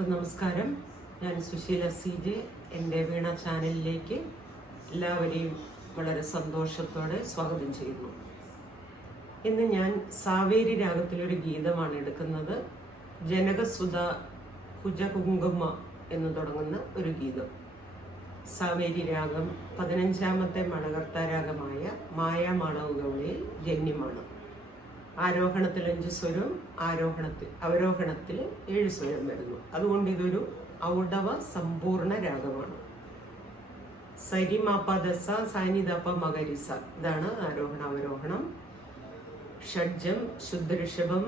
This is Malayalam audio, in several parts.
നമസ്കാരം, ഞാൻ സുശീല CJ. എൻ്റെ വീണ ചാനലിലേക്ക് എല്ലാവരെയും വളരെ സന്തോഷത്തോടെ സ്വാഗതം ചെയ്യുന്നു. ഇന്ന് ഞാൻ സാവേരി രാഗത്തിലൊരു ഗീതമാണ് എടുക്കുന്നത്. ജനകസുധ കുജകുങ്കുമ എന്ന് തുടങ്ങുന്ന ഒരു ഗീതം. സാവേരി രാഗം 15ാമത്തെ മണകർത്ത രാഗമായ മായാമാളവുകളിൽ ജന്യമാണ്. ആരോഹണത്തിൽ 5 സ്വരം, അവരോഹണത്തിൽ 7 സ്വരം വരുന്നു. അതുകൊണ്ട് ഇതൊരു ഔഡവ സമ്പൂർണ്ണ രാഗമാണ്. സരിമാപദസ സാനിദപ മകരിസ, ഇതാണ് ആരോഹണ അവരോഹണം. ഷഡ്ജം, ശുദ്ധഋഷഭം,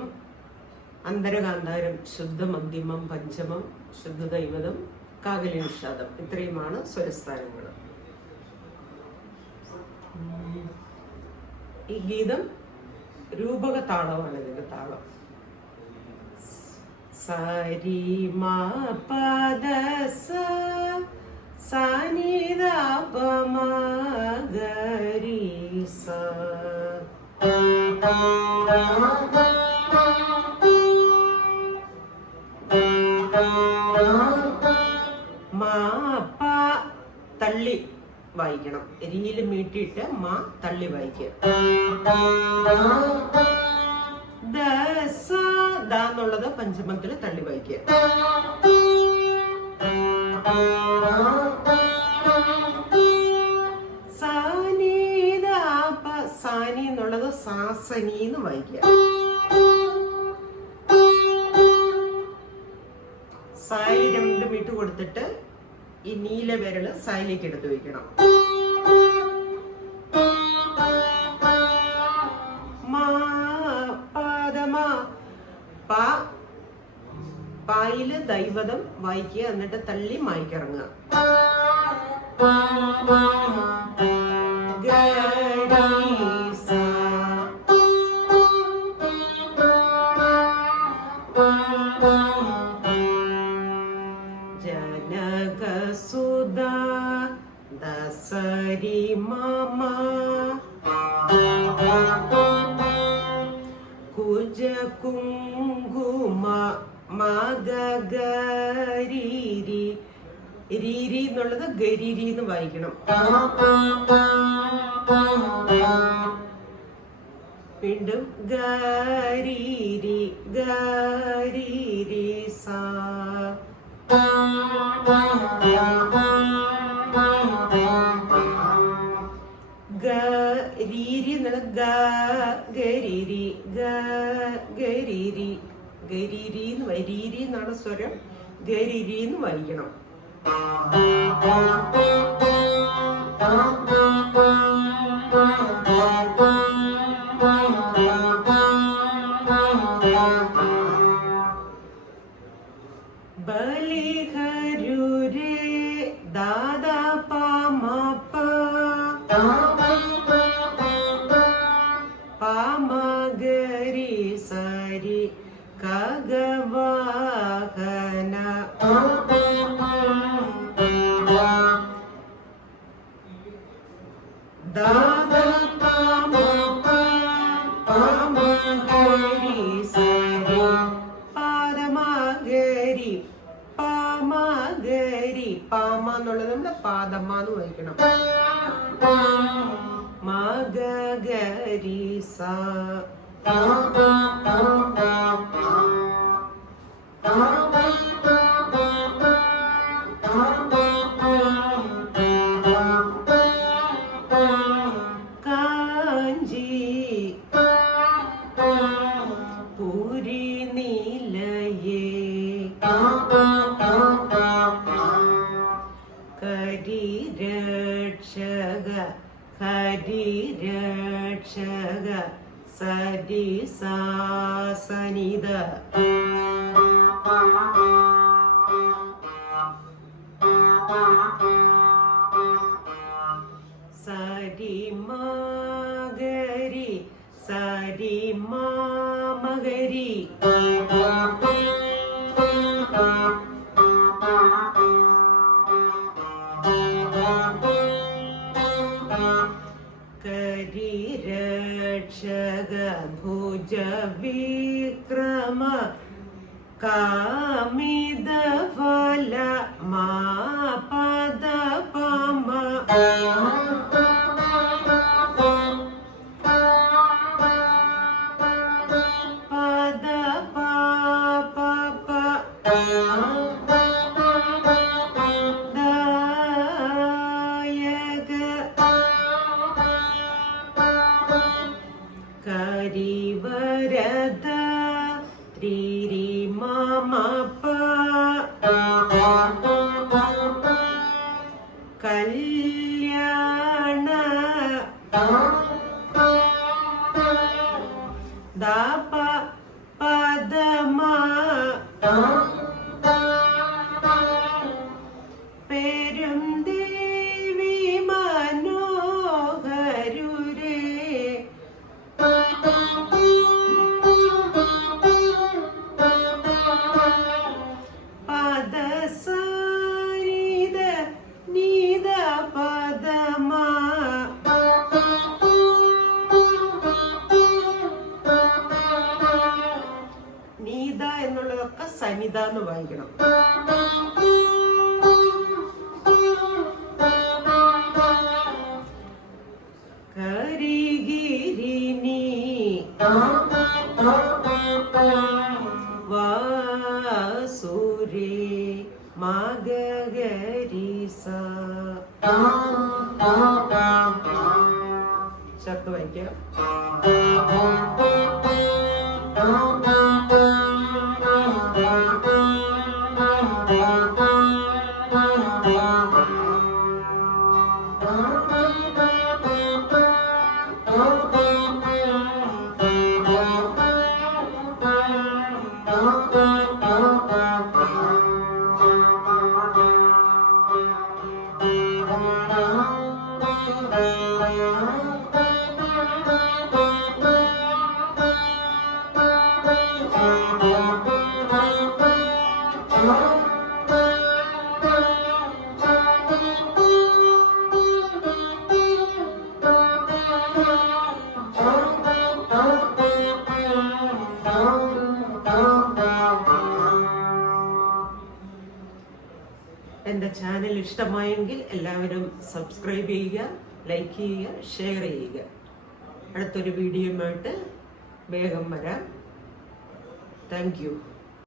അന്തരകാന്താരം, ശുദ്ധ മധ്യമം, പഞ്ചമം, ശുദ്ധ ദൈവതം, കാകലി നിഷാദം, ഇത്രയുമാണ് സ്വരസ്ഥാനങ്ങൾ. ഈ ഗീതം രൂപക താളമാണ്. ഇതിന്റെ താളം സരി മാ പദ സ സാനി ദ പ മ ഗ രി സ. മാ പ തള്ളി വായിക്കണം. രീല് മീട്ടിയിട്ട് മാ തള്ളി വായിക്കുക. എന്നുള്ളത് പഞ്ചമത്തിൽ തള്ളി വായിക്കുക. സാനി എന്നുള്ളത് സാസനി എന്ന് വായിക്കുക. സായി 2 മീറ്റ് കൊടുത്തിട്ട് ഈ നീല വിരല് സായിലേക്ക് എടുത്ത് വെക്കണം. പായില് ദൈവതം വായിക്കുക, എന്നിട്ട് തള്ളി മായ്ക്കിറങ്ങുക. ജനകസുധ ദസരി മമ കുജകുങ്കുമ മഗരീരി. രീരി എന്നുള്ളത് ഗരീരി എന്ന് വായിക്കണം. വീണ്ടും ഗരീരി ഗരീരി സാ. ഗരീരി എന്നുള്ളത് ഗരീരി ഗരീരി ഗരീരി രീരി എന്നാണ് സ്വരം. ഗരീരി എന്ന് വായിക്കണം. ബലിഹരുരേ ദാദാ പാമപ പാമഗരി സരി കഗവാഹന. ദാദാ പാമപ പാമഗരി സരി പാദമഗരി പാമഗരി. പാമ എന്നുള്ളത് നമ്മുടെ പാദമ എന്ന് വായിക്കണം. മഗരി സ. കാഞ്ചി പൂരി നീലയേ കരിരക്ഷക ഹരിരക്ഷക സരി സാസനിദ. സരി മഗരി സരി മഗരി. കരിരക്ഷക ഭുജ വിക്രമ കാമി മാ പദ പമ പദ പ പ പ ദായക കരിവരദ ത്രിരി മമ പ കല്യാണ ദാപ പദമ പെരും ദേവി മനോഹരുരേ പദസാരിത നീത പദമ നീത എന്നുള്ളതൊക്കെ സനിത എന്ന് വായിക്കണം. കരിഗിരിനി വാസുരേ മഗരിസ ചേർത്ത് വായിക്കാം. എൻ്റെ ചാനൽ ഇഷ്ടമായെങ്കിൽ എല്ലാവരും സബ്സ്ക്രൈബ് ചെയ്യുക, ലൈക്ക് ചെയ്യുക, ഷെയർ ചെയ്യുക. അടുത്തൊരു വീഡിയോയുമായിട്ട് വേഗം വരാം. Thank you.